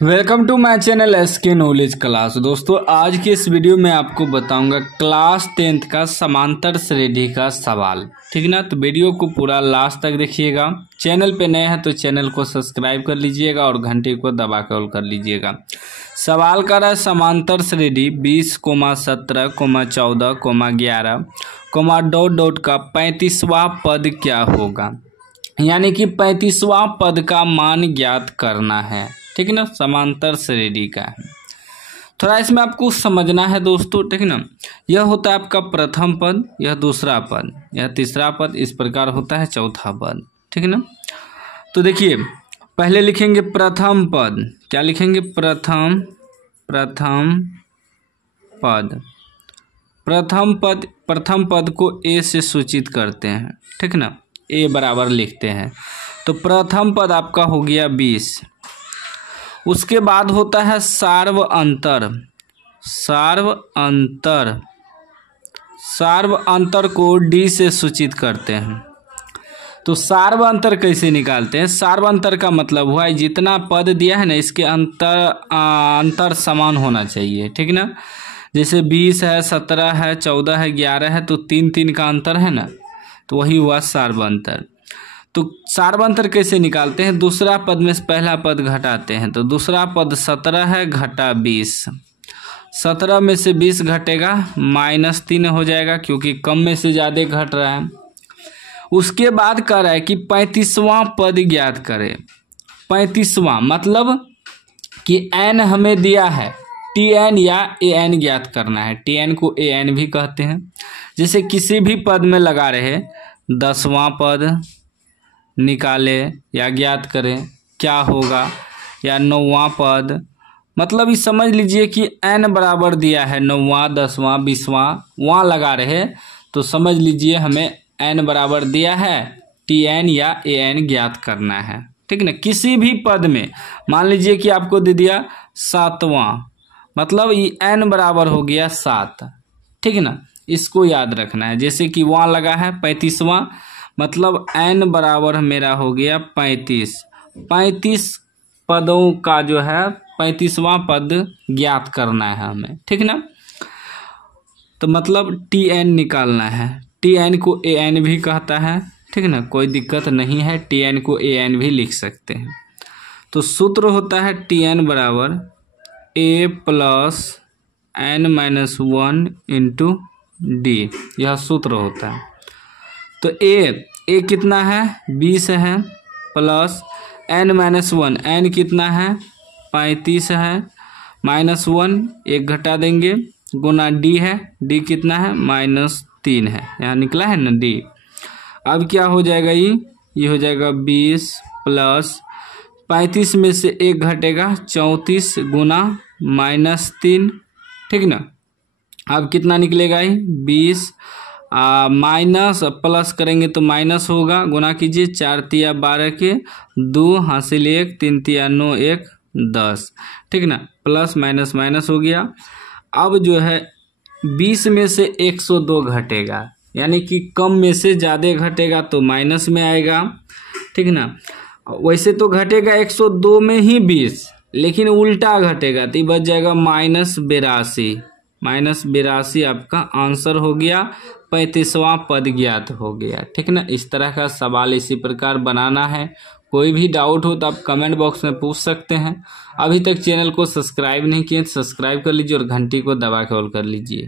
Welcome to my channel SK knowledge class. दोस्तों आज के इस वीडियो में आपको बताऊंगा क्लास 10th का समांतर श्रेणी का सवाल। ठीक ना, तो वीडियो को पूरा लास्ट तक देखिएगा। चैनल पे नए हैं तो चैनल को सब्सक्राइब कर लीजिएगा और घंटे को दबा कर ऑल कर लीजिएगा। सवाल कर रहा है समांतर श्रेणी 20, 17, 14, 11, डॉट डॉट का 35वां पद क्या होगा, यानी कि 35वां पद का मान ज्ञात करना है। ठीक है ना, समांतर श्रेणी का है। थोड़ा इसमें आपको समझना है दोस्तों। ठीक है ना, यह होता है आपका प्रथम पद, यह दूसरा पद, यह तीसरा पद, इस प्रकार होता है चौथा पद। ठीक है ना, तो देखिए पहले लिखेंगे प्रथम पद। क्या लिखेंगे? प्रथम पद। प्रथम पद को ए से सूचित करते हैं। ठीक ना, ए बराबर लिखते हैं। तो प्रथम पद आपका हो गया 20। उसके बाद होता है सार्व अंतर को डी से सूचित करते हैं। तो सार्व अंतर कैसे निकालते हैं? सार्व अंतर का मतलब हुआ जितना पद दिया है ना, इसके अंतर समान होना चाहिए। ठीक ना, जैसे 20 है, 17 है, 14 है, 11 है, तो 3 का अंतर है ना, तो वही हुआ सार्व अंतर। तो सार्व अंतर कैसे निकालते हैं? दूसरा पद में से पहला पद घटाते हैं। तो दूसरा पद 17 है घटा 20, 17 में से 20 घटेगा -3 हो जाएगा, क्योंकि कम में से ज़्यादा घट रहा है। उसके बाद कह रहा है कि 35वां पद ज्ञात करें। 35वां मतलब कि n हमें दिया है, tn या an ज्ञात करना है। tn को an भी कहते हैं। जैसे किसी भी पद में लगा रहे 10वां पद निकाले या ज्ञात करें क्या होगा, या 9वां पद, मतलब ये समझ लीजिए कि n बराबर दिया है 9वां, 10वां, 20वां, वहाँ लगा रहे तो समझ लीजिए हमें n बराबर दिया है, tn या an ज्ञात करना है। ठीक ना, किसी भी पद में मान लीजिए कि आपको दे दिया 7वां, मतलब ये n बराबर हो गया 7। ठीक ना, इसको याद रखना है। जैसे कि वहाँ लगा है 35वां, मतलब n बराबर मेरा हो गया 35। 35 पदों का जो है 35वां पद ज्ञात करना है हमें। ठीक ना, तो मतलब tn निकालना है। tn को an भी कहता है। ठीक ना, कोई दिक्कत नहीं है, tn को an भी लिख सकते हैं। तो सूत्र होता है tn बराबर a plus n-1 into D, यह सूत्र होता है। तो ए कितना है? 20 है, प्लस n-1, n कितना है? 35 है, -1 एक घटा देंगे, गुना डी है, डी कितना है? -3 है, यहाँ निकला है ना डी। अब क्या हो जाएगा? ये हो जाएगा 20 प्लस 35 में से 1 घटेगा 34 गुना -3। ठीक ना, अब कितना निकलेगा? 20 माइनस प्लस करेंगे तो माइनस होगा, गुना कीजिए 4 तिया 12 के 2 हासिल 1, 3 तिया 9, 1 10। ठीक ना, प्लस माइनस माइनस हो गया। अब जो है 20 में से 102 घटेगा, यानी कि कम में से ज़्यादा घटेगा तो माइनस में आएगा। ठीक ना, वैसे तो घटेगा 102 में ही 20, लेकिन उल्टा घटेगा तो बच जाएगा -82 आपका आंसर हो गया। 35वां पद ज्ञात हो गया। ठीक ना, इस तरह का सवाल इसी प्रकार बनाना है। कोई भी डाउट हो तो आप कमेंट बॉक्स में पूछ सकते हैं। अभी तक चैनल को सब्सक्राइब नहीं किए तो सब्सक्राइब कर लीजिए और घंटी को दबा के ऑल कर लीजिए।